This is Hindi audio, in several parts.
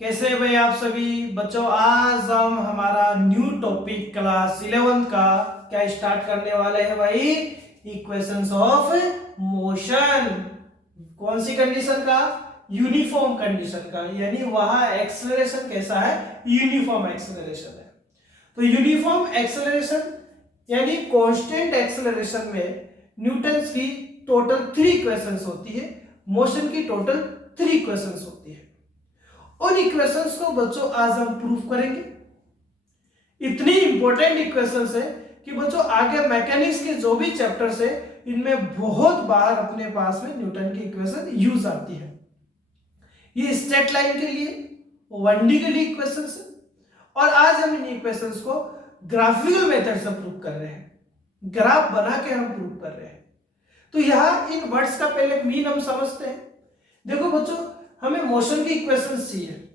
कैसे हैं भाई आप सभी बच्चों। आज हम हमारा न्यू टॉपिक क्लास 11 का क्या स्टार्ट करने वाले हैं भाई। Equations of motion. कौन सी कंडीशन का? यूनिफॉर्म कंडीशन का, यानी वहां एक्सेलरेशन कैसा है? यूनिफॉर्म एक्सेलरेशन है। तो यूनिफॉर्म एक्सेलरेशन यानी कांस्टेंट एक्सेलरेशन में न्यूटन्स की टोटल 3 इक्वेशंस होती है, मोशन की टोटल 3 इक्वेशंस होती है। उन इक्वेशंस को बच्चों आज हम प्रूफ करेंगे। इतनी इंपॉर्टेंट इक्वेशंस है कि बच्चों आगे मैकेनिक्स के जो भी चैप्टर्स है इनमें बहुत बार अपने पास में न्यूटन की इक्वेशन यूज आती है। ये स्ट्रेट लाइन के लिए, 1D के लिए इक्वेशंस है, और आज हम इन इक्वेशंस को ग्राफिकल मेथड से प्रूव कर रहे हैं। ग्राफ बना के हम प्रूव कर रहे हैं। तो यहां इन वर्ड्स का पहले मीन हम समझते हैं। देखो बच्चों, हमें मोशन की इक्वेशंस चाहिए,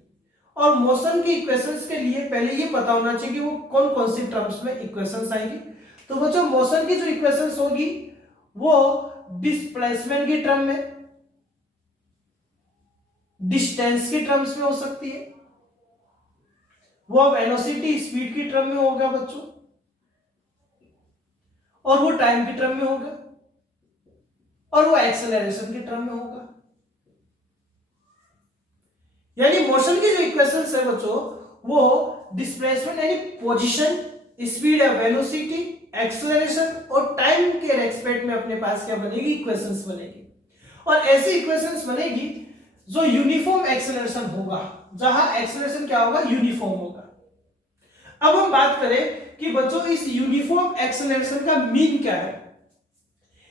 और मोशन की इक्वेशंस के लिए पहले ये पता होना चाहिए कि वो कौन कौन सी टर्म्स में इक्वेशंस आएगी। तो बच्चों मोशन की जो इक्वेशंस होगी वो डिस्प्लेसमेंट की टर्म में, डिस्टेंस की टर्म्स में हो सकती है, वो वेलोसिटी स्पीड की टर्म में होगा बच्चों, और वो टाइम की टर्म में होगा, और वो एक्सेलरेशन की टर्म में होगा। यानी मोशन की जो इक्वेशंस है बच्चों वो डिस्प्लेसमेंट यानी पोजीशन, स्पीड या वेलोसिटी, एक्सेलरेशन और टाइम के रेस्पेक्ट में अपने पास क्या बनेगी? इक्वेशंस बनेगी। और ऐसी इक्वेशंस बनेगी जो यूनिफॉर्म एक्सेलरेशन होगा, जहां एक्सेलरेशन क्या होगा? यूनिफॉर्म होगा। अब हम बात करें कि बच्चों इस यूनिफॉर्म एक्सेलरेशन का मीन क्या है।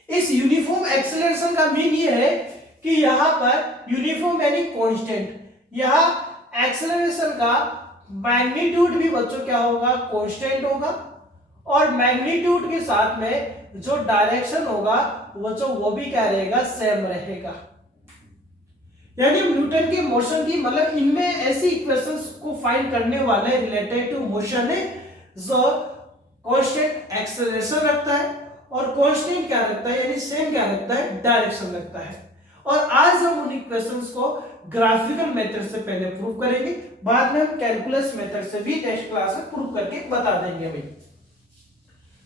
इस यूनिफॉर्म एक्सेलरेशन का मीन ये है कि यहां पर यूनिफॉर्म यानी कांस्टेंट, यहां एक्सेलरेशन का मैग्नीट्यूड भी बच्चों क्या होगा? कांस्टेंट होगा, और मैग्नीट्यूड के साथ में जो डायरेक्शन होगा बच्चों वो भी क्या रहेगा? सेम रहेगा। यानी न्यूटन की मोशन की मतलब इनमें ऐसी इक्वेशंस को फाइंड करने वाले रिलेटेड टू मोशन है जो कांस्टेंट एक्सेलरेशन रखता है, और कांस्टेंट क्या रखता है? यानी सेम क्या रखता है? डायरेक्शन रखता है। और आज हम उन इक्वेशंस को ग्राफिकल मेथड से पहले प्रूव करेंगे, बाद में हम कैलकुलस मेथड से भी नेक्स्ट क्लास में प्रूव करके बता देंगे भाई।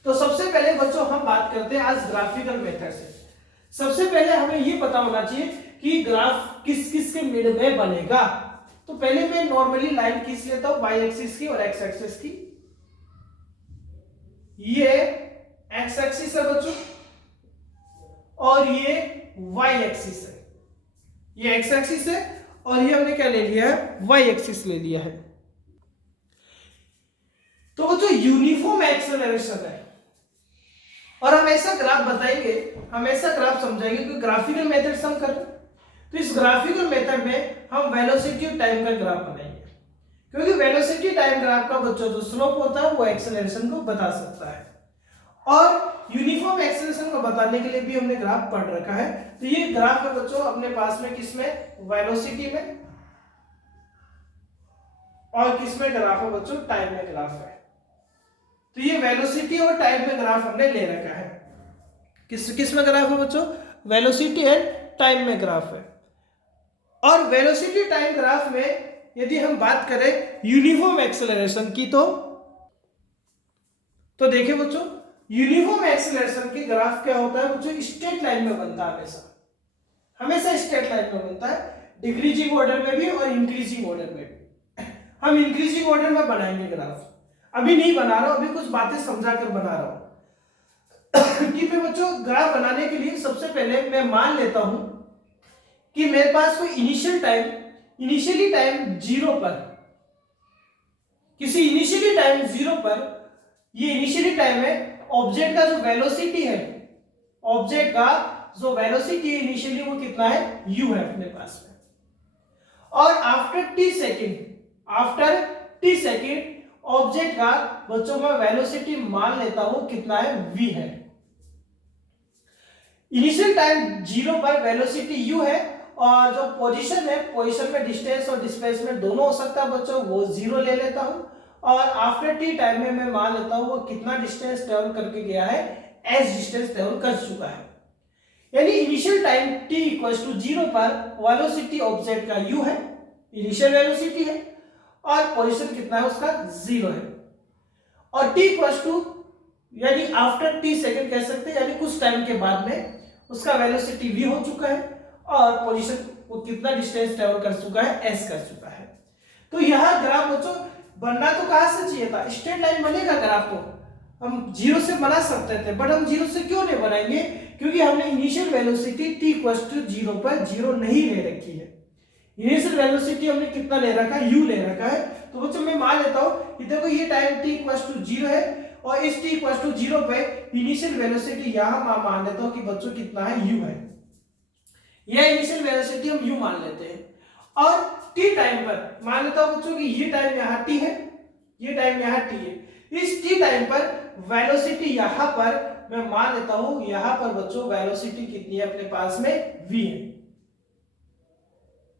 तो सबसे पहले बच्चों हम बात करते हैं आज ग्राफिकल मेथड से। सबसे पहले हमें यह पता होना चाहिए कि ग्राफ किस किस के मिड में बनेगा। तो पहले मैं नॉर्मली लाइन खींच लेता हूं, वाई एक्सिस की और एक्स एक्सिस की। ये एक्स एक्सिस है बच्चों, और ये वाई एक्सिस है। ये एक्स एक्सिस है और ये हमने क्या ले लिया है? वाई एक्सिस ले लिया है। तो बच्चों यूनिफॉर्म एक्सेलरेशन है, और हम ऐसा ग्राफ बताएंगे, हम ऐसा ग्राफ समझाएंगे कि ग्राफिकल मेथड से हम करें। तो इस ग्राफिकल मेथड में हम वेलोसिटी और टाइम का ग्राफ बनाएंगे, क्योंकि वेलोसिटी टाइम ग्राफ का बच्चों जो स्लोप होता है वो एक्सेलरेशन को बता सकता है, और यूनिफॉर्म एक्सेलरेशन को बताने के लिए भी हमने ग्राफ पढ़ रखा है। तो ये ग्राफ है बच्चों अपने पास में किसमें? वेलोसिटी में, और किसमें ग्राफ है बच्चों? टाइम में ग्राफ है। तो ये वेलोसिटी और टाइम में ग्राफ हमने ले रखा है। किस में ग्राफ है बच्चों? वेलोसिटी एंड टाइम में ग्राफ है। और वेलोसिटी टाइम ग्राफ में यदि हम बात करें यूनिफॉर्म एक्सेलरेशन की, तो देखिए बच्चों यूनिफॉर्म एक्सेलरेशन के ग्राफ क्या होता है बच्चों? स्ट्रेट लाइन में बनता है, हमेशा स्ट्रेट लाइन में बनता है, डिक्रीजिंग ऑर्डर में भी और इंक्रीजिंग ऑर्डर में भी। हम इंक्रीजिंग ऑर्डर में बनाएंगे ग्राफ, अभी नहीं बना रहा हूं, अभी कुछ बातें समझा कर बना रहा हूं। कि मैं बच्चों ग्राफ बनाने के लिए सबसे पहले मैं मान लेता हूं कि मेरे पास कोई इनिशियली टाइम 0 पर, किसी इनिशियली टाइम 0 पर, ये इनिशियली टाइम है, ऑब्जेक्ट का जो वेलोसिटी है, ऑब्जेक्ट का जो वेलोसिटी है इनिशियली वो कितना है? u है अपने पास में। और आफ्टर t सेकेंड ऑब्जेक्ट का बच्चों में वेलोसिटी मान लेता हूं कितना है? v है। इनिशियल टाइम 0 पर वेलोसिटी u है, और जो पोजीशन है, पोजीशन में डिस्टेंस और डिस्प्लेसमेंट दोनों हो सकता है बच्चों, वो 0 ले लेता हूं, और आफ्टर टी टाइम में मैं मान लेता हूं वो कितना डिस्टेंस ट्रेवल करके गया है? s डिस्टेंस ट्रेवल कर चुका है। यानी initial time t equals to 0 पर वेलोसिटी ऑब्जेक्ट का u है, इनिशियल वेलोसिटी है और पोजीशन कितना है उसका 0 है। और t इक्वल्स टू यानी आफ्टर t सेकंड कह सकते हैं, यानी कुछ टाइम के बाद में उसका वेलोसिटी v हो चुका है और पोजीशन वो कितना डिस्टेंस ट्रेवल कर चुका है, s कर चुका है। तो यह ग्राफ बच्चों बनना तो कहां से चाहिए था, स्ट्रेट लाइन बनेगा ग्राफ तो हम 0 से बना सकते थे, बट हम 0 से क्यों नहीं बनाएंगे, क्योंकि हमने initial velocity t equals to 0 पर 0 नहीं ले रखी है। इनिशियल वेलोसिटी हमने कितना ले रखा है, u ले रखा है। तो बच्चों मैं मान लेता हूं कि देखो ये टाइम t इक्वल्स टू 0 है और इस t इक्वल्स टू 0 पे इनिशियल वेलोसिटी यहां मैं मान लेता हूं कि बच्चों कितना है, u है। यह इनिशियल वेलोसिटी हम u मान लेते हैं और t टाइम पर मान लेता हूं बच्चों कि ये टाइम यहां t है, ये टाइम यहां t है। इस t टाइम पर वेलोसिटी यहां पर मैं मान लेता हूं, यहां पर बच्चों वेलोसिटी कितनी है अपने पास में, v है।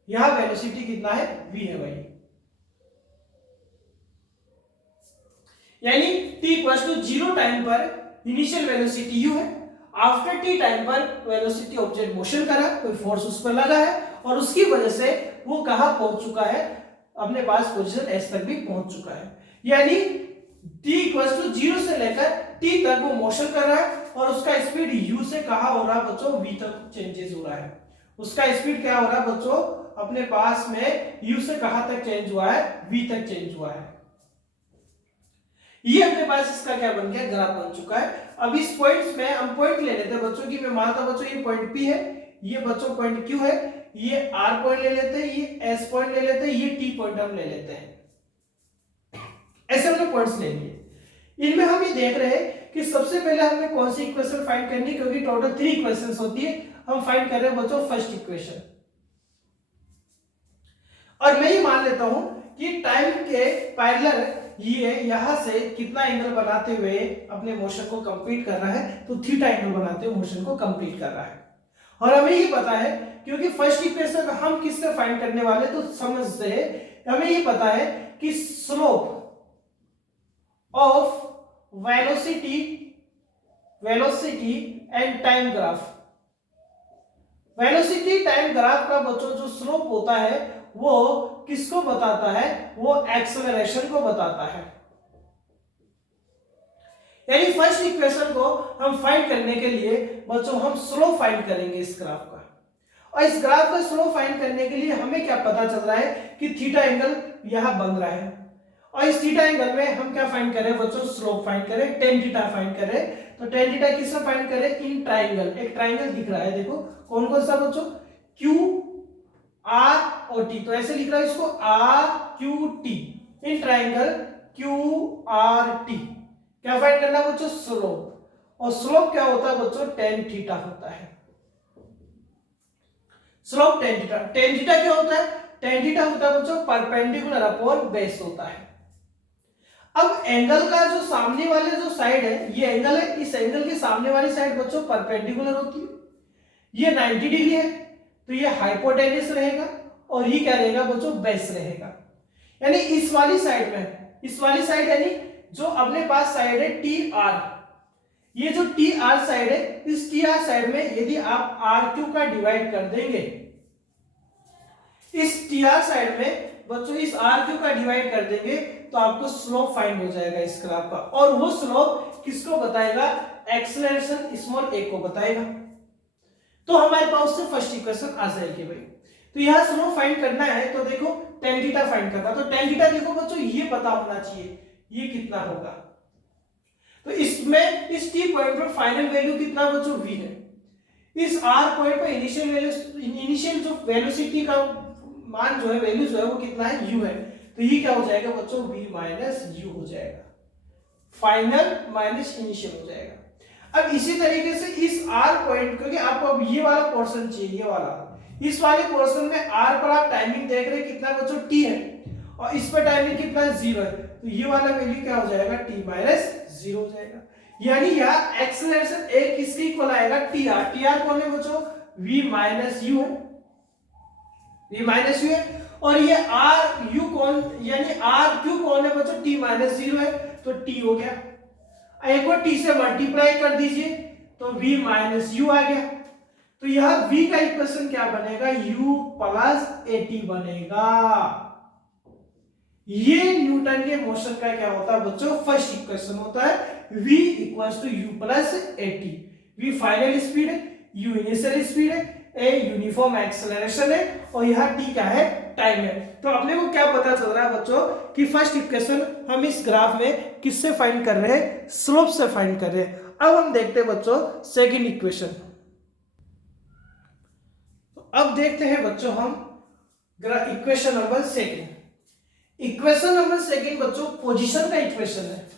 यहां वेलोसिटी कितना है, v है भाई। यानी t इक्वल्स टू 0 टाइम पर इनिशियल वेलोसिटी u है, आफ्टर t टाइम पर वेलोसिटी ऑब्जेक्ट मोशन करा, कोई फोर्स उस पर लगा है और उसकी वजह से वो कहां पहुंच चुका है, अपने पास पोजीशन s तक भी पहुंच चुका है। यानी t इक्वल्स टू 0 से लेकर t तक वो मोशन कर रहा है और उसका स्पीड u से कहां हो रहा है बच्चों, v तक चेंजेस हो रहा है। उसका स्पीड क्या हो रहा है बच्चों, अपने पास में u से कहां तक चेंज हुआ है, v तक चेंज हुआ है। ये अपने पास इसका क्या बन गया, ग्राफ बन चुका है। अब इस पॉइंट्स में हम पॉइंट ले लेते हैं बच्चों की, मैं मानता हूं बच्चों ये पॉइंट P है, ये बच्चों पॉइंट Q है, ये R पॉइंट ले लेते हैं, ये S पॉइंट ले लेते हैं, ये T पॉइंट हम ले लेते हैं। ऐसे हमने पॉइंट्स ले लिए। इनमें हम ये देख रहे हैं कि सबसे पहले हमें कौन सी इक्वेशन फाइंड करनी है, क्योंकि टोटल 3 इक्वेशंस होती है। हम फाइंड कर रहे हैं बच्चों फर्स्ट इक्वेशन, और मैं ये मान लेता हूं कि टाइम के पैरेलल ये यहां से कितना एंगल बनाते हुए अपने मोशन को कंप्लीट कर रहा है, तो थीटा एंगल बनाते हुए मोशन को कंप्लीट कर रहा है। और हमें ये पता है क्योंकि फर्स्ट इक्वेशन हम किससे फाइंड करने वाले, तो समझते हैं, हमें ये पता है कि slope of velocity and time graph, velocity time graph का बच्चों जो स्लोप होता है वो किसको बताता है, वो एक्सेलरेशन को बताता है। यानी फर्स्ट इक्वेशन को हम फाइंड करने के लिए बच्चों हम स्लोप फाइंड करेंगे इस ग्राफ का, और इस ग्राफ का स्लोप फाइंड करने के लिए हमें क्या पता चल रहा है कि थीटा एंगल यहां बन रहा है, और इस थीटा एंगल में हम क्या फाइंड करें बच्चों, स्लोप फाइंड करें, टेन थीटा फाइंड करें। तो टेन थीटा किससे फाइंड करें, इन ट्राइंगल, एक ट्राइंगल दिख रहा है देखो, कौन कौन सा बच्चों, Q R और T, तो ऐसे लिख रहा है इसको R Q T, in triangle Q R T। क्या फाइंड करना है बच्चों, स्लोप, और स्लोप क्या होता है बच्चों, टेन थीटा होता है। Slope tan theta, tan theta क्या होता है, टेन थीटा होता है बच्चों परपेंडिकुलर अपॉन बेस होता है। अब एंगल का जो सामने वाले जो साइड है, ये एंगल है, इस एंगल के सामने वाली साइड बच्चों परपेंडिकुलर होती है। ये 90 डिग्री है तो ये हाइपोटेन्यूस रहेगा और ये क्या रहेगा बच्चों, बेस रहेगा। यानी इस वाली साइड में, इस वाली साइड यानी जो अपने पास साइड है टी आर, ये जो टी आर साइड है, इस टी आर साइड में यदि आप आर क्यू का डिवाइड कर देंगे, इस टी आर साइड में बच्चों इस आर क्यू का डिवाइड कर देंगे तो आपको स्लोप फाइंड हो जाएगा इस ग्राफ का, और वो स्लोप किसको बताएगा, एक्सेलरेशन स्मॉल ए को बताएगा। तो हमारे पास उससे फर्स्ट इक्वेशन आ जाएगी भाई। तो यहां स्लोप फाइंड करना है तो देखो tan थीटा फाइंड करना, तो tan थीटा देखो बच्चों ये पता होना चाहिए ये कितना होगा। तो इसमें इस t पॉइंट पर फाइनल वैल्यू कितना बच्चों, v है। इस r पॉइंट पर इनिशियल जो वेलोसिटी का मान जो है, वैल्यू जो है वो कितना है, u है। तो ये क्या हो जाएगा बच्चों, v माइनस u हो जाएगा, फाइनल माइनस इनिशियल हो जाएगा। अब इसी तरीके से इस r पॉइंट, क्योंकि आपको अब ये वाला पोर्शन चाहिए, ये वाला, इस वाले पोर्शन में r पर आप टाइमिंग देख रहे हैं कितना बच्चों, t है, और इस पर टाइमिंग कितना है, 0 है। तो ये वाला वैल्यू क्या हो जाएगा, t माइनस 0 हो जाएगा। यानी यहाँ एक्सेलरेशन a किसके इक्वल आएगा, tr, tr कौन है बच्चों, v माइनस u है, v माइनस u है, और ये r u कौन, यानी r q कौन है बच्चों, t माइनस 0 है, तो t हो गया। एक बार t से मल्टीप्लाई कर दीजिए तो v माइनस u आ गया। तो यह v का इक्वेशन क्या बनेगा, u प्लस at बनेगा। ये न्यूटन के मोशन का क्या होता है बच्चों, फर्स्ट इक्वेशन होता है, v equals to u plus at। v final speed है, u इनिशियल स्पीड है, a यूनिफॉर्म एक्सेलरेशन है, और यहाँ t क्या है, टाइम है। तो अपने को क्या पता चल रहा है बच्चों कि फर्स्ट इक्वेशन हम इस ग्राफ में किससे फाइंड कर रहे हैं, स्लोप से फाइंड कर रहे हैं। अब हम देखते हैं बच्चों सेकंड इक्वेशन। अब देखते हैं बच्चों हम equation number second. Equation number second बच्चों पोजीशन का इक्वेशन है।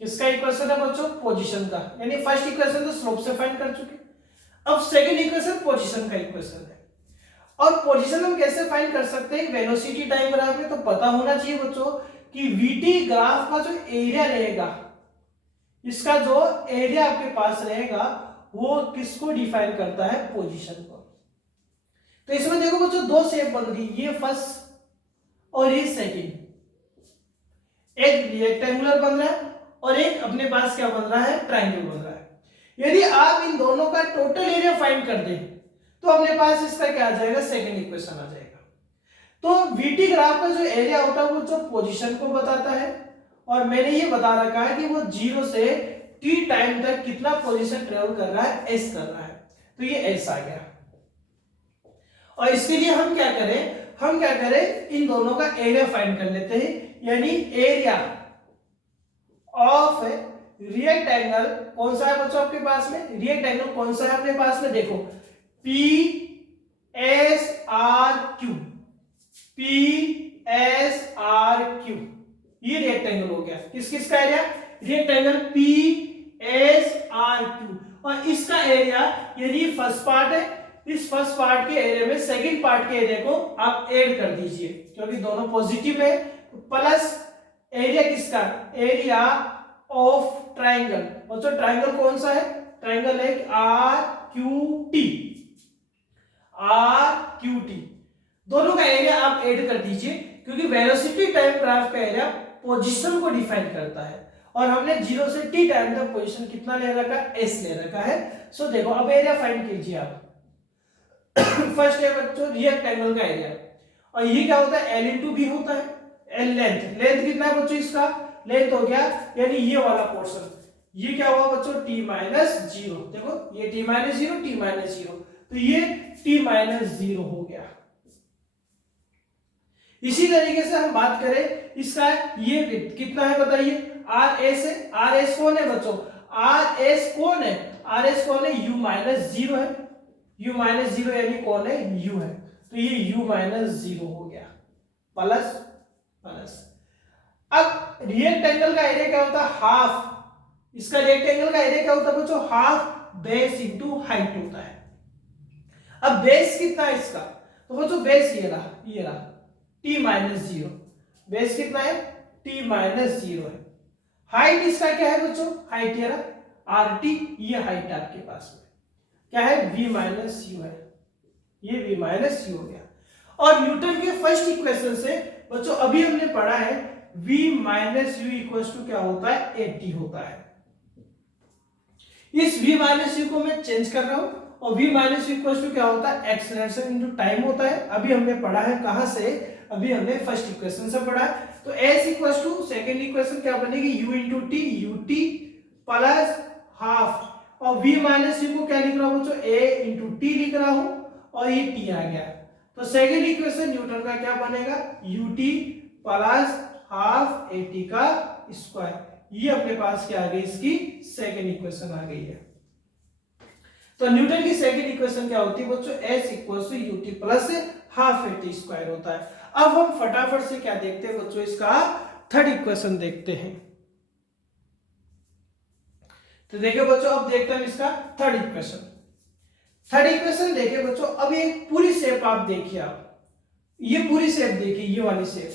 किसका इक्वेशन है बच्चों, पोजीशन का। यानी फर्स्ट इक्वेशन तो स्लोप से फाइंड कर चुके, अब सेकंड इक्वेशन पोजीशन का इक्वेशन है। और पोजीशन हम कैसे फाइंड कर सकते हैं, वेलोसिटी टाइम ग्राफ में तो पता होना चाहिए बच्चों कि वीटी ग्राफ का जो एरिया रहेगा, इसका जो एरिया आपके पास रहेगा वो किसको डिफाइन करता है, पोजीशन को। तो इसमें देखो बच्चों दो शेप बन गई, ये फर्स्ट और ये सेकंड। एक रेक्टेंगुलर बन रहा है और एक अपने पास क्या बन रहा है, ट्रायंगल बन रहा है। यदि आप इन दोनों का टोटल एरिया फाइंड कर दें तो अपने पास इसका क्या आ जाएगा, सेकंड इक्वेशन आ जाएगा। तो वीटी ग्राफ का जो एरिया होता है वो जो पोजीशन को बताता है, और मैंने ये बता रखा है कि वो 0 से t टाइम तक कितना पोजीशन ट्रेवल कर रहा है, s कर रहा है। तो ये s आ गया। और इसके लिए हम क्या करें, इन दोनों का एरिया फाइंड कर लेते हैं। यानी एरिया ऑफ रेक्टेंगल कौन सा है बच्चों आपके पास में, रेक्टेंगल कौन सा है अपने पास में, देखो PSRQ, PSRQ, ये रेक्टेंगल हो गया। किस का एरिया, रेक्टेंगल PSRQ। और इसका एरिया यदि फर्स्ट पार्ट है, इस फर्स्ट पार्ट के एरिया में सेकंड पार्ट के एरिया को आप ऐड कर दीजिए, क्योंकि दोनों पॉजिटिव है, प्लस एरिया किसका, एरिया ऑफ ट्रायंगल। बच्चों ट्रायंगल कौन सा है, ट्रायंगल है RQT, दोनों का एरिया आप ऐड कर दीजिए, क्योंकि वेलोसिटी टाइम ग्राफ का एरिया पोजीशन को डिफाइन करता है, और हमने 0 से t टाइम तक पोजीशन कितना ले रखा है, s ले रखा है। सो देखो अब एरिया फाइंड कीजिए आप। फर्स्ट है बच्चों रेक्टेंगल का एरिया, और ये क्या होता है, l इंटू बी होता है। l लेंथ कितना है बच्चों, इसका लेंथ हो गया, यानी ये वाला पोर्शन, ये क्या हुआ बच्चों, t माइनस 0। देखो ये t माइनस 0, t माइनस 0, तो ये t माइनस 0 हो गया। इसी तरीके से हम बात करें इसका, ये कितना है बताइए, RS है। RS कौन है बच्चों, RS कौन है, RS कौन है, u माइनस 0 है। u माइनस 0 यानी कौन है, u है। तो ये u माइनस 0 हो गया, प्लस प्लस। अब रेक्टेंगल का एरिया क्या होता है, हाफ। इसका रेक्टेंगल का एरिया क्या होता है बच्चों, हाफ बेस इंटू हाइट होता है। अब बेस कितना है इसका, तो बच्चों बेस ये रहा t माइनस 0। बेस कितना है, t माइनस 0 है। हाइट इसका क्या है बच्चों, हाइट ये रहा RT, ये हाइट आपके पास में क्या है, v माइनस u है, ये v माइनस u हो गया। और न्यूटन के फर्स्ट इक्वेशन से बच्चों अभी हमने पढ़ा है v minus u equals to क्या होता है, 80 होता है। इस v माइनस u को मैं चेंज कर रहा हूं, और v minus u equals to क्या होता है, एक्सेलरेशन इनटू टाइम होता है। अभी हमने पढ़ा है कहां से, अभी हमने फर्स्ट इक्वेशन से पढ़ा है। तो s equals to second equation क्या बनेगी, u into T, ut plus half, और v माइनस u को क्या लिख रहा हूं बच्चों, a इंटू टी लिख रहा हूं, और ये t आ गया। तो सेकंड इक्वेशन न्यूटन का क्या बनेगा, ut प्लस हाफ at का स्क्वायर। ये अपने पास क्या आ गई, इसकी सेकंड इक्वेशन आ गई है। तो न्यूटन की सेकंड इक्वेशन क्या होती है बच्चों, s equals to ut plus half at square होता है। अब हम फटाफट से क्या देखते हैं बच्चों, इसका थर्ड इक्वेशन देखते हैं। तो देखिए बच्चों, अब देखते हैं इसका थर्ड इक्वेशन। थर्ड इक्वेशन देखिए बच्चों, अब ये पूरी शेप आप देखिए, आप ये पूरी शेप देखिए, ये वाली शेप,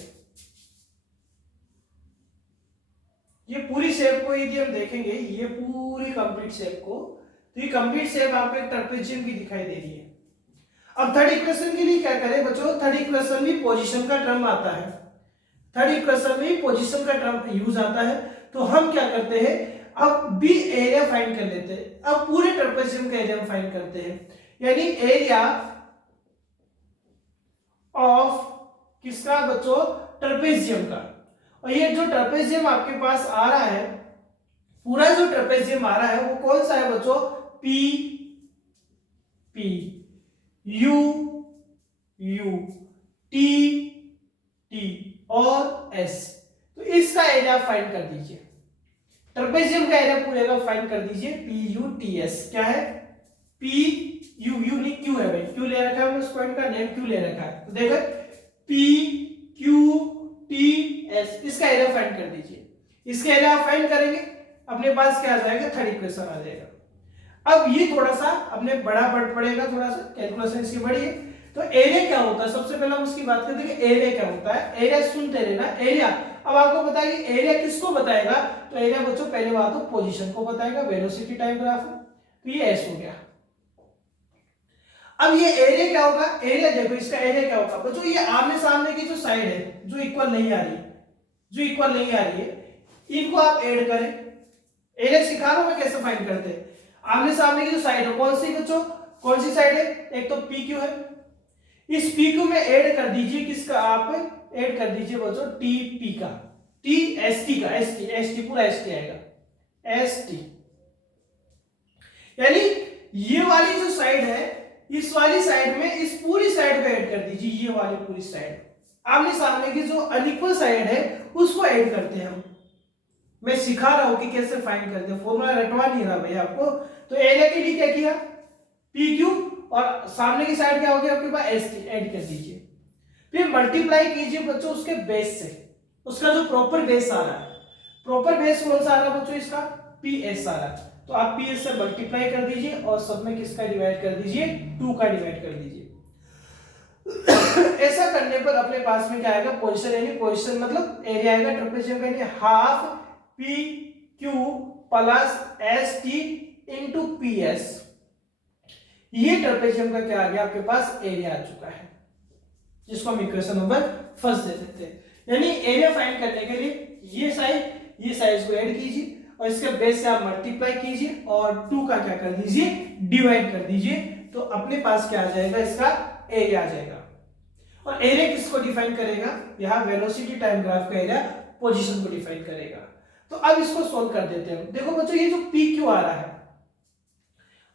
ये पूरी शेप को यदि हम देखेंगे, ये पूरी कंप्लीट शेप को, तो ये कंप्लीट शेप आपको एक ट्रापेजियम की दिखाई दे रही है। अब थर्ड इक्वेशन के लिए क्या करें बच्चों, थर्ड इक्वेशन में पोजीशन का टर्म आता है, थर्ड इक्वेशन में पोजीशन का टर्म यूज आता है। तो हम क्या करते हैं, अब बी एरिया फाइंड कर लेते हैं। अब पूरे ट्रेपेजियम का एरिया हम फाइंड करते हैं, यानी एरिया ऑफ किसका बच्चों, ट्रेपेजियम का। और ये जो ट्रेपेजियम आपके पास आ रहा है, पूरा जो ट्रेपेजियम आ रहा है वो कौन सा है बच्चों, P P U U T T और एस। तो इसका एरिया फाइंड कर दीजिए, ट्रेपेजियम का एरिया पूरे का फाइंड कर दीजिए। पी यू टी एस क्या है, पी यू यू नहीं क्यू है भाई, क्यू ले रखा है हमने, उस पॉइंट का नेम क्यू ले रखा है। तो देखो पी क्यू टी एस, इसका एरिया फाइंड कर दीजिए। इसका एरिया फाइंड करेंगे, अपने पास क्या आ जाएगा, थर्ड इक्वेशन आ जाएगा। अब ये थोड़ा सा अपने बड़ा पड़ेगा, थोड़ा सा कैलकुलेशन इसकी बड़ी है। तो एरिया क्या होता है, सबसे पहले हम उसकी बात करते हैं कि एरिया क्या होता है। एरिया सुनते रहना, एरिया। अब आपको पता है कि एरिया किसको बताएगा, तो एरिया बच्चों पहले बात तो पोजीशन को बताएगा, वेलोसिटी टाइम ग्राफ है। तो ये एस हो गया। अब ये एरिया क्या होगा, एरिया देखो इसका एरिया क्या होगा बच्चों, ये आमने सामने की जो साइड है जो इक्वल नहीं आ रही है, जो इक्वल नहीं आ रही है, इनको आप ऐड करें। एरिया सिखा रहा हूं मैं कैसे फाइंड करते हैं। आमने सामने की जो साइड है कौन सी बच्चों, कौन सी साइड है, एक तो पी क्यू है, इस पी क्यू में ऐड कर दीजिए किसका, आप ऐड कर दीजिए बच्चों टी पी का, टी एस टी का, एस टी, एस टी पूरा एस टी आएगा, एस टी। यानी ये वाली जो साइड है, इस वाली साइड में इस पूरी साइड को ऐड कर दीजिए, ये वाली पूरी साइड। आमने सामने की जो अनइक्वल साइड है उसको ऐड करते हैं हम। मैं सिखा रहा हूं कि कैसे फाइंड करते हैं, फॉर्मूला रटवा नहीं रहा भैया आपको। तो एरिया के लिए क्या किया, पी क्यू और सामने की साइड क्या हो गया आपके पास, एस टी, ऐड कर दीजिए। फिर मल्टीप्लाई कीजिए बच्चों उसके बेस से, उसका जो प्रॉपर बेस आ रहा है। प्रॉपर बेस कौन सा आ रहा है बच्चों, इसका पी एस आ रहा है। तो आप पी एस से मल्टीप्लाई कर दीजिए और सब में किसका डिवाइड कर दीजिए, 2 का डिवाइड कर दीजिए। ऐसा करने पर अपने पास में क्या आएगा, पोजीशन, यानी पोजीशन मतलब एरिया आएगा ट्रेपेजियम का, यानी half P Q plus S T into P S. ये ट्रेपेजियम का क्या आ गया आपके पास, एरिया आ चुका है, जिसको हम इक्वेशन नंबर फर्स्ट दे देते हैं। यानी एरिया फाइंड करने के लिए ये साइज को ऐड कीजिए और इसके बेस से आप मल्टीप्लाई कीजिए और 2 का क्या कर दीजिए, डिवाइड कर दीजिए। तो अपने पास क्या आ जाएगा, इसका एरिया आ जाएगा। और एरिया किसको डिफाइन करेगा, यहां वेलोसिटी टाइम ग्राफ का एरिया पोजीशन को डिफाइन करेगा। तो अब इसको सोल्व कर देते हैं। देखो बच्चों ये जो पी क्यू आ रहा है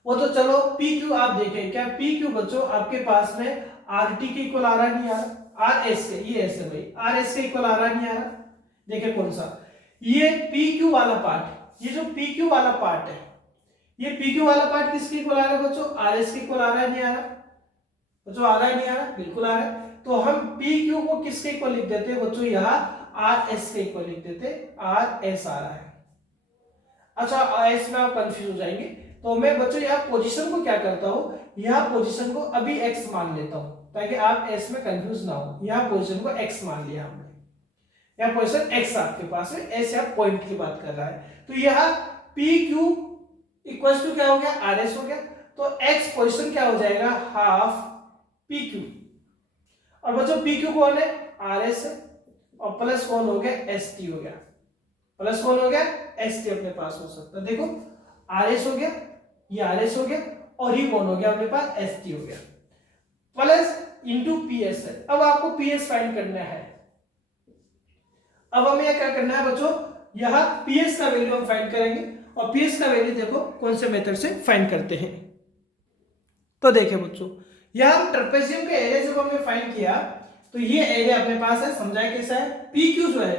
वो तो चलो पी क्यू आप देखें, क्या पी क्यू बच्चों आपके पास में आर टी के इक्वल आ रहा नहीं आ रहा, आर एस के, ये ऐसे भाई आर एस के इक्वल आ रहा नहीं आ रहा। देखिए कौन सा, ये पी क्यू वाला पार्ट, ये जो पी क्यू वाला पार्ट है, ये पी क्यू वाला पार्ट किसके इक्वल आ रहा है बच्चों, आर एस के इक्वल आ रहा है नहीं आ रहा बच्चों, आ रहा है नहीं आ रहा, बिल्कुल आ रहा है। तो हम पी क्यू को किसके इक्वल लिख देते हैं बच्चों, यहाँ आर एस के इक्वल लिख देते, आर एस आ रहा है। अच्छा एस में आप कंफ्यूज हो जाएंगे, तो मैं बच्चों यहाँ पोजीशन को क्या करता हूँ, यहाँ पोजीशन को अभी एक्स मान लेता हूँ ताकि आप एस में कंफ्यूज ना हो। यहाँ पोजीशन को एक्स मान लिया हमने, यहाँ पोजीशन एक्स आपके पास है, एस यहाँ पॉइंट की बात कर रहा है। तो यहाँ पी क्यू इक्वल टू क्या हो गया, आर एस हो गया। तो एक्स पोजीशन क्या हो जाएगा, हाफ पी क्यू। और बच्चों पी क्यू कौन है, आर एस है, और प्लस कौन हो गया, एस टी हो गया, प्लस कौन हो गया, एस टी अपने पास हो सकता है। देखो आर एस हो गया, ये आर एस हो गया, और ये कौन हो गया अपने पास, एस टी हो गया, प्लस इंटू पी एस है। अब आपको पी एस फाइंड करना है। अब हमें क्या करना है बच्चों, यहां पी एस का वैल्यू हम फाइंड करेंगे, और पी एस का वैल्यू देखो कौन से मेथड से फाइंड करते हैं। तो देखिए बच्चों, यहां हम ट्रेपेजियम का एरिया जब हमने फाइंड किया, तो ये एरिया अपने पास है, समझाए कैसा है, पी क्यू जो है,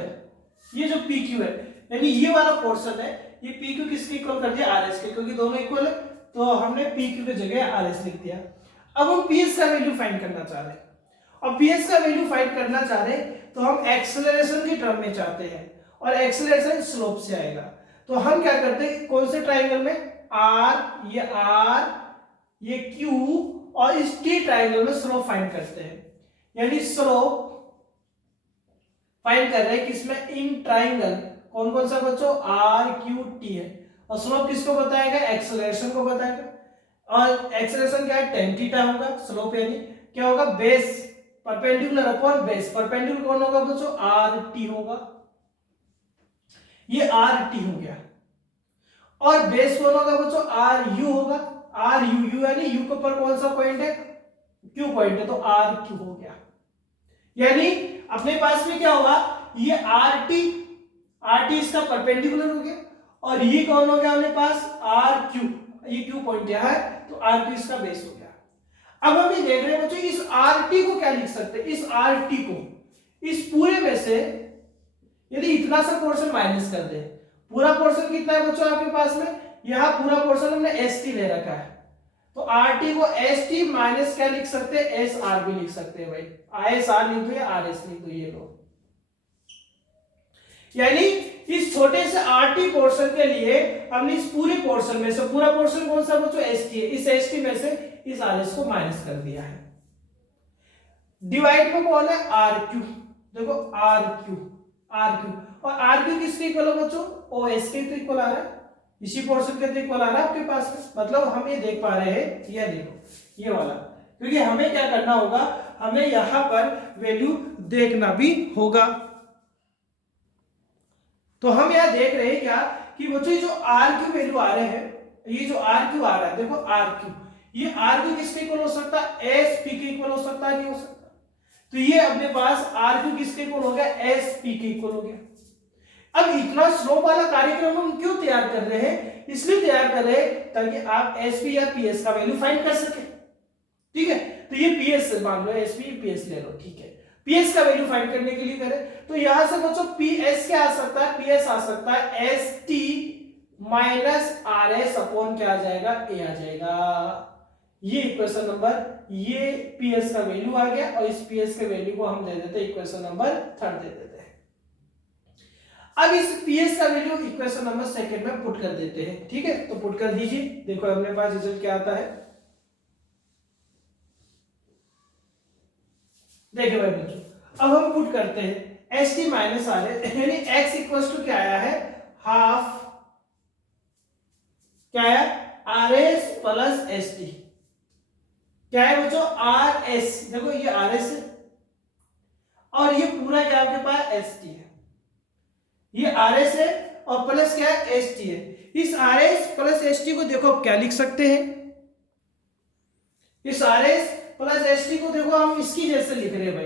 ये जो पी क्यू है, यानी ये वाला पोर्शन है, ये पी क्यू किसके इक्वल कर दिया, आर एस के, क्योंकि दोनों इक्वल है, तो हमने पी क्यू की जगह आर एस लिख दिया। अब हम पी एस का वैल्यू फाइंड करना चाह रहे हैं, और पी एस का वैल्यू फाइंड करना चाह रहे हैं तो हम एक्सेलरेशन की टर्म में चाहते हैं, और एक्सेलरेशन स्लोप से आएगा। तो हम क्या करते हैं, कौन से ट्राइंगल में, आर, ये क्यू, और इस टी ट्राइंगल में स्लोप फाइंड करते हैं। यानी स्लोप फाइंड कर रहे हैं किसमें, इन ट्राइंगल, कौन कौन सा बच्चों, आर क्यू टी है, और स्लोप किसको बताएगा, एक्सेलरेशन को बताएगा। और एक्सेलरेशन क्या है, tan थीटा होगा, स्लोप यानी क्या होगा, base perpendicular upon base, perpendicular कौन होगा बच्चों, आर टी होगा, ये आर टी हो गया। और बेस कौन होगा बच्चों, आर यू होगा। आर यू, यू यानी यू के ऊपर कौन सा पॉइंट है, क्यू पॉइंट है, तो आर क्यू हो गया। यानी अपने पास में क्या होगा, ये आर टी इसका परपेंडिकुलर हो गया, और ये कौन हो गया अपने पास, आर क्यू, ये क्यू पॉइंट यहां है, तो आर क्यू इसका बेस हो गया। अब हम ये देख रहे हैं बच्चों, इस आर टी को क्या लिख सकते हैं, इस आर टी को इस पूरे में से यदि इतना सा पोर्शन माइनस कर दे, पूरा पोर्शन कितना है बच्चों आपके पास में, यहां पूरा पोर्शन हमने एस टी ले रखा है, तो आर टी को एस टी माइनस क्या लिख सकते हैं, एस आर भी लिख सकते हैं भाई, आई एस आर लिख दो या आर एस लिख दो, ये लो। यानी इस छोटे से आर टी पोर्शन के लिए हमने इस पूरे पोर्शन में से, पूरा पोर्शन कौन सा बच्चों, एस टी है, इस एस टी में से इस आर एस को माइनस कर दिया है। डिवाइड में कौन है, आर क्यू, देखो आर क्यू, और आर क्यू किसके इक्वल है बच्चों, ओ एस के तो इक्वल आ रहा है, इसी पोर्शन के तो इक्वल आ रहा है आपके पास में। मतलब हम ये देख पा रहे हैं, ये देखो ये वाला, क्योंकि हमें क्या करना होगा, हमें यहां पर वैल्यू देखना भी होगा। तो हम यहां देख रहे हैं क्या कि बच्चों जो आर क्यू वैल्यू आ रहे हैं, ये जो आर क्यू आ रहा है, देखो आर क्यू, ये आर क्यू किसके इक्वल हो सकता है, एस पी के इक्वल हो सकता है, नहीं हो सकता। तो ये अपने पास आर क्यू किसके इक्वल हो गया, एस पी के इक्वल हो गया। अब इतना स्लो वाला कार्यक्रम हम क्यों तैयार कर रहे हैं, इसलिए तैयार कर रहे हैं ताकि आप एसपी या पीएस का वैल्यू फाइंड कर सके, ठीक है। तो ये पीएस मान लो, एसपी पीएस ले लो, ठीक है, पीएस का वैल्यू फाइंड करने के लिए करें, तो यहां से बच्चों पीएस क्या आ सकता है, पीएस आ सकता है S T minus R S upon क्या आ जाएगा, ए आ जाएगा। ये इक्वेशन नंबर, ये पीएस का वैल्यू आ गया, और इस पीएस के वैल्यू को हम दे देते हैं इक्वेशन नंबर 3 दे देते हैं। अब इस पीएस का वैल्यू इक्वेशन नंबर 2 में पुट कर देते हैं, ठीक है। तो पुट कर दीजिए, देखो अपने पास रिजल्ट क्या आता है, देखो भाई बच्चों, अब हम पुट करते हैं S T minus R S, यानी एक्स इक्वल टू क्या आया है, हाफ क्या है, are S plus S T, क्या है बच्चों, आर एस, देखो ये आर एस है, और ये पूरा क्या आपके पास एस टी है, ये आर एस है, और प्लस क्या है, एस टी है। इस are S plus S T को देखो क्या लिख सकते हैं, इस are S plus S T को देखो हम इसकी जैसे लिख रहे हैं भाई,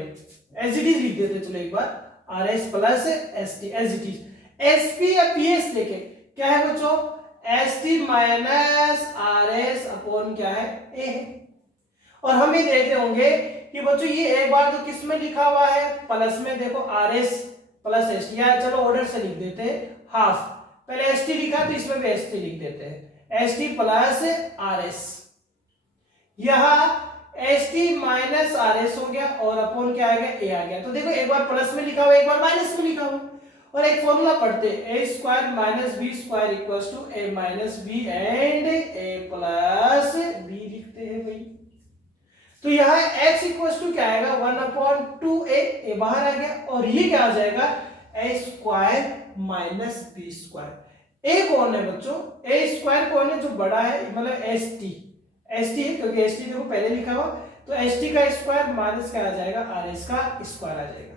एज इट इज लिख देते, चलो एक बार, R S plus S T as it is, S P या पी एस लेके क्या है बच्चों, S T minus R S upon क्या है, ए है। और हम ये देखते होंगे कि बच्चों ये एक बार तो किस में लिखा हुआ है, प्लस में, देखो are S plus S T, या चलो ऑर्डर से लिख देते हैं, हाफ, पहले एस टी लिखा तो इसमें भी एस टी लिख देते हैं, S T plus R S, यहां S T minus R S हो गया, और अपॉन क्या आ गया, ए आ गया। तो देखो एक बार प्लस में लिखा हुआ, एक बार माइनस में लिखा हुआ, और एक फॉर्मूला पढ़ते हैं, A square minus B square equals to A minus B and A plus B लिखते हैं भाई। तो यहाँ x इक्वल्स टू क्या आएगा, 1/2a, बाहर आ गया, और ये क्या आ जाएगा, a square minus B square. a कौन है बच्चों, a स्क्वायर कौन है, जो बड़ा है, मतलब एस टी है, क्योंकि एस टी देखो पहले लिखा हुआ, तो एस टी का स्क्वायर माइनस क्या आ जाएगा, आर एस का स्क्वायर आ जाएगा।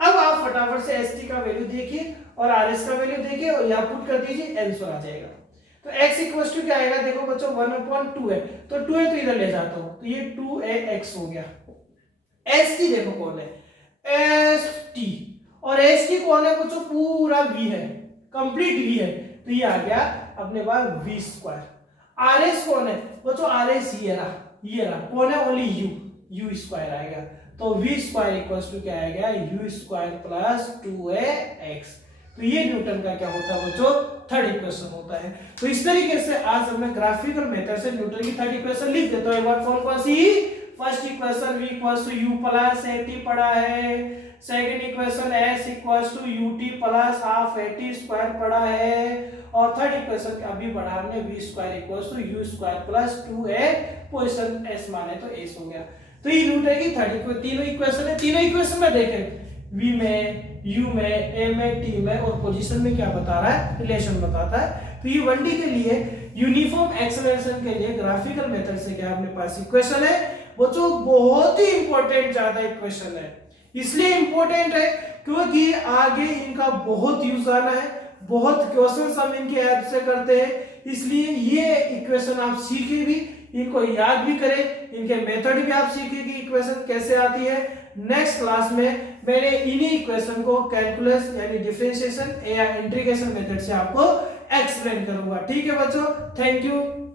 अब आप फटाफट से एस टी का वैल्यू देखिए और आर एस का वैल्यू देखिए, और यहाँ पुट कर दीजिए, आंसर आ जाएगा। तो x इक्वल्स टू क्या आएगा, देखो बच्चों 1/2 है, तो 2 है तो इधर ले जाता हूं, तो ये 2ax हो गया। एस टी देखो कौन है, एस टी, और एस टी कौन है बच्चों, पूरा v है, कंप्लीट v है, तो ये आ गया अपने पास v स्क्वायर। आर एस कौन है बच्चों, आर एस ये रहा, कौन है, ओनली u स्क्वायर आएगा। तो v स्क्वायर इक्वल्स टू क्या आएगा, u स्क्वायर प्लस 2ax। तो ये न्यूटन का क्या होता है बच्चों, थर्ड इक्वेशन होता है। तो इस तरीके से आज हमने ग्राफिकल मेथड से न्यूटन की थर्ड इक्वेशन लिख देते हैं। एक बार कौन सी, first equation v equals to u plus at पढ़ा है, second equation s equals to ut plus half at square पढ़ा है, और थर्ड इक्वेशन अभी पढ़ा हमने v square equals to u square plus 2a, position s माने तो s हो गया। तो ये न्यूटन की थर्ड इक्वेशन, तीनों इक्वेशन है, तीनों इक्वेशन में देखें, v में, u में, a में, t में, और पोजीशन में क्या बता रहा है, रिलेशन बताता है। तो ये 1D के लिए यूनिफॉर्म एक्सेलरेशन के लिए ग्राफिकल मेथड से क्या अपने पास इक्वेशन है बच्चों, बहुत ही इंपॉर्टेंट ज्यादा इक्वेशन है। इसलिए इंपॉर्टेंट है क्योंकि आगे इनका बहुत यूज आना है, बहुत क्वेश्चंस हम इनके ऐप से करते हैं, इसलिए ये इक्वेशन आप सीखे भी, इनको याद भी करें, इनके मेथड भी आप सीखे कि इक्वेशन कैसे आती है। नेक्स्ट क्लास में मैंने इन्हीं इक्वेशन को कैलकुलस यानी डिफरेंशिएशन या इंटीग्रेशन मेथड से आपको एक्सप्लेन करूंगा। ठीक है बच्चों, थैंक यू।